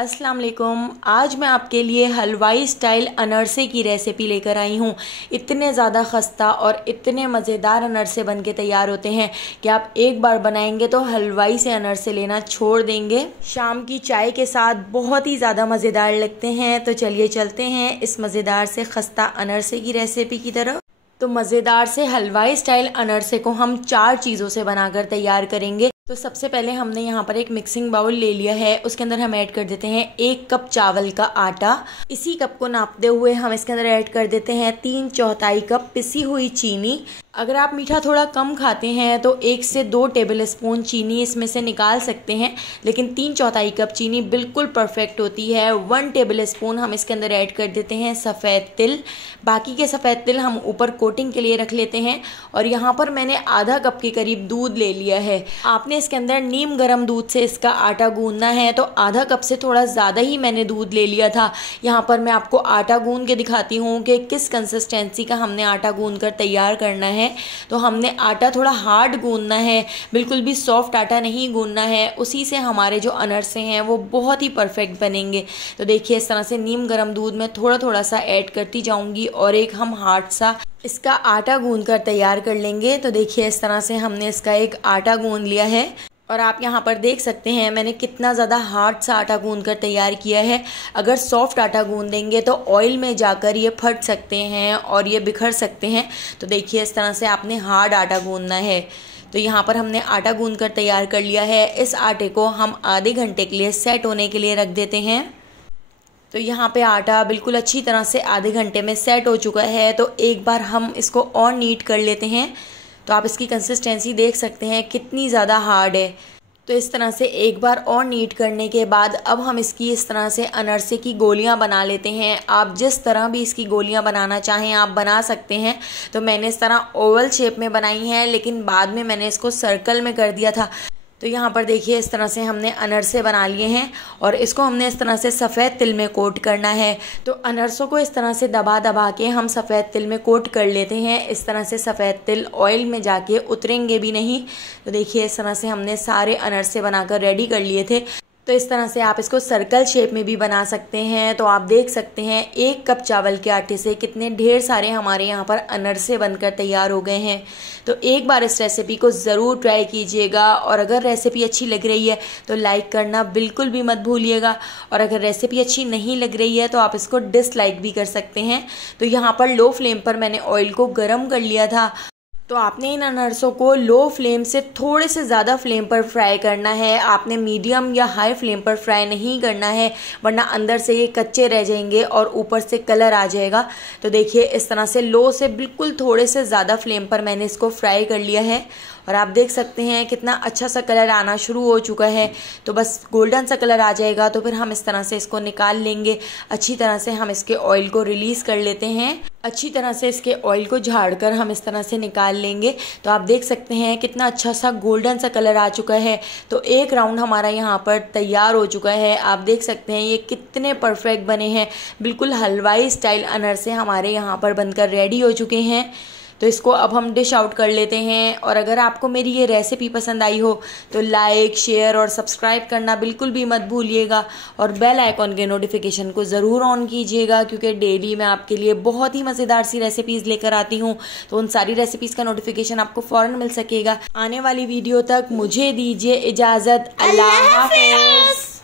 अस्सलाम वालेकुम। आज मैं आपके लिए हलवाई स्टाइल अनरसे की रेसिपी लेकर आई हूँ। इतने ज़्यादा खस्ता और इतने मज़ेदार अनरसे बन के तैयार होते हैं कि आप एक बार बनाएंगे तो हलवाई से अनरसे लेना छोड़ देंगे। शाम की चाय के साथ बहुत ही ज़्यादा मज़ेदार लगते हैं। तो चलिए चलते हैं इस मज़ेदार से खस्ता अनरसे की रेसिपी की तरफ। तो मज़ेदार से हलवाई स्टाइल अनरसे को हम 4 चीज़ों से बनाकर तैयार करेंगे। तो सबसे पहले हमने यहाँ पर एक मिक्सिंग बाउल ले लिया है। उसके अंदर हम ऐड कर देते हैं 1 कप चावल का आटा। इसी कप को नापते हुए हम इसके अंदर ऐड कर देते हैं 3/4 कप पिसी हुई चीनी। अगर आप मीठा थोड़ा कम खाते हैं तो 1 से 2 टेबल स्पून चीनी इसमें से निकाल सकते हैं, लेकिन 3/4 कप चीनी बिल्कुल परफेक्ट होती है। 1 टेबल स्पून हम इसके अंदर ऐड कर देते हैं सफ़ेद तिल। बाकी के सफ़ेद तिल हम ऊपर कोटिंग के लिए रख लेते हैं। और यहाँ पर मैंने आधा कप के करीब दूध ले लिया है। आपने इसके अंदर नीम गर्म दूध से इसका आटा गूंदना है, तो आधा कप से थोड़ा ज़्यादा ही मैंने दूध ले लिया था। यहाँ पर मैं आपको आटा गूंद के दिखाती हूँ कि किस कंसिस्टेंसी का हमने आटा गूंद कर तैयार करना है। तो हमने आटा थोड़ा हार्ड गूंदना है, बिल्कुल भी सॉफ्ट आटा नहीं गूंदना है। उसी से हमारे जो अनरसे हैं वो बहुत ही परफेक्ट बनेंगे। तो देखिए इस तरह से नीम गर्म दूध में थोड़ा थोड़ा सा ऐड करती जाऊंगी और एक हम हार्ड सा इसका आटा गूंद कर तैयार कर लेंगे। तो देखिए इस तरह से हमने इसका एक आटा गूंद लिया है और आप यहाँ पर देख सकते हैं मैंने कितना ज़्यादा हार्ड सा आटा गूंद कर तैयार किया है। अगर सॉफ्ट आटा गूंदेंगे तो ऑयल में जाकर ये फट सकते हैं और ये बिखर सकते हैं। तो देखिए इस तरह से आपने हार्ड आटा गूंदना है। तो यहाँ पर हमने आटा गूंद कर तैयार कर लिया है। इस आटे को हम आधे घंटे के लिए सेट होने के लिए रख देते हैं। तो यहाँ पे आटा बिल्कुल अच्छी तरह से आधे घंटे में सेट हो चुका है। तो एक बार हम इसको और नीट कर लेते हैं। तो आप इसकी कंसिस्टेंसी देख सकते हैं कितनी ज़्यादा हार्ड है। तो इस तरह से एक बार और नीट करने के बाद अब हम इसकी इस तरह से अनरसे की गोलियां बना लेते हैं। आप जिस तरह भी इसकी गोलियां बनाना चाहें आप बना सकते हैं। तो मैंने इस तरह ओवल शेप में बनाई है, लेकिन बाद में मैंने इसको सर्कल में कर दिया था। तो यहाँ पर देखिए इस तरह से हमने अनरसे बना लिए हैं और इसको हमने इस तरह से सफ़ेद तिल में कोट करना है। तो अनरसों को इस तरह से दबा दबा के हम सफ़ेद तिल में कोट कर लेते हैं। इस तरह से सफ़ेद तिल ऑयल में जाके उतरेंगे भी नहीं। तो देखिए इस तरह से हमने सारे अनरसे बनाकर रेडी कर लिए थे। तो इस तरह से आप इसको सर्कल शेप में भी बना सकते हैं। तो आप देख सकते हैं 1 कप चावल के आटे से कितने ढेर सारे हमारे यहाँ पर अनरसे बनकर तैयार हो गए हैं। तो एक बार इस रेसिपी को ज़रूर ट्राई कीजिएगा और अगर रेसिपी अच्छी लग रही है तो लाइक करना बिल्कुल भी मत भूलिएगा। और अगर रेसिपी अच्छी नहीं लग रही है तो आप इसको डिसलाइक भी कर सकते हैं। तो यहाँ पर लो फ्लेम पर मैंने ऑयल को गर्म कर लिया था। तो आपने इन अनरसों को लो फ्लेम से थोड़े से ज़्यादा फ्लेम पर फ्राई करना है। आपने मीडियम या हाई फ्लेम पर फ्राई नहीं करना है, वरना अंदर से ये कच्चे रह जाएंगे और ऊपर से कलर आ जाएगा। तो देखिए इस तरह से लो से बिल्कुल थोड़े से ज़्यादा फ्लेम पर मैंने इसको फ्राई कर लिया है। और आप देख सकते हैं कितना अच्छा सा कलर आना शुरू हो चुका है। तो बस गोल्डन सा कलर आ जाएगा तो फिर हम इस तरह से इसको निकाल लेंगे। अच्छी तरह से हम इसके ऑयल को रिलीज़ कर लेते हैं। अच्छी तरह से इसके ऑयल को झाड़कर हम इस तरह से निकाल लेंगे। तो आप देख सकते हैं कितना अच्छा सा गोल्डन सा कलर आ चुका है। तो एक राउंड हमारा यहाँ पर तैयार हो चुका है। आप देख सकते हैं ये कितने परफेक्ट बने हैं। बिल्कुल हलवाई स्टाइल अनरसे हमारे यहाँ पर बनकर रेडी हो चुके हैं। तो इसको अब हम डिश आउट कर लेते हैं। और अगर आपको मेरी ये रेसिपी पसंद आई हो तो लाइक, शेयर और सब्सक्राइब करना बिल्कुल भी मत भूलिएगा। और बेल आइकॉन के नोटिफिकेशन को ज़रूर ऑन कीजिएगा, क्योंकि डेली मैं आपके लिए बहुत ही मज़ेदार सी रेसिपीज़ लेकर आती हूँ। तो उन सारी रेसिपीज़ का नोटिफिकेशन आपको फ़ौरन मिल सकेगा। आने वाली वीडियो तक मुझे दीजिए इजाज़त। अल्लाह हाफ़िज़।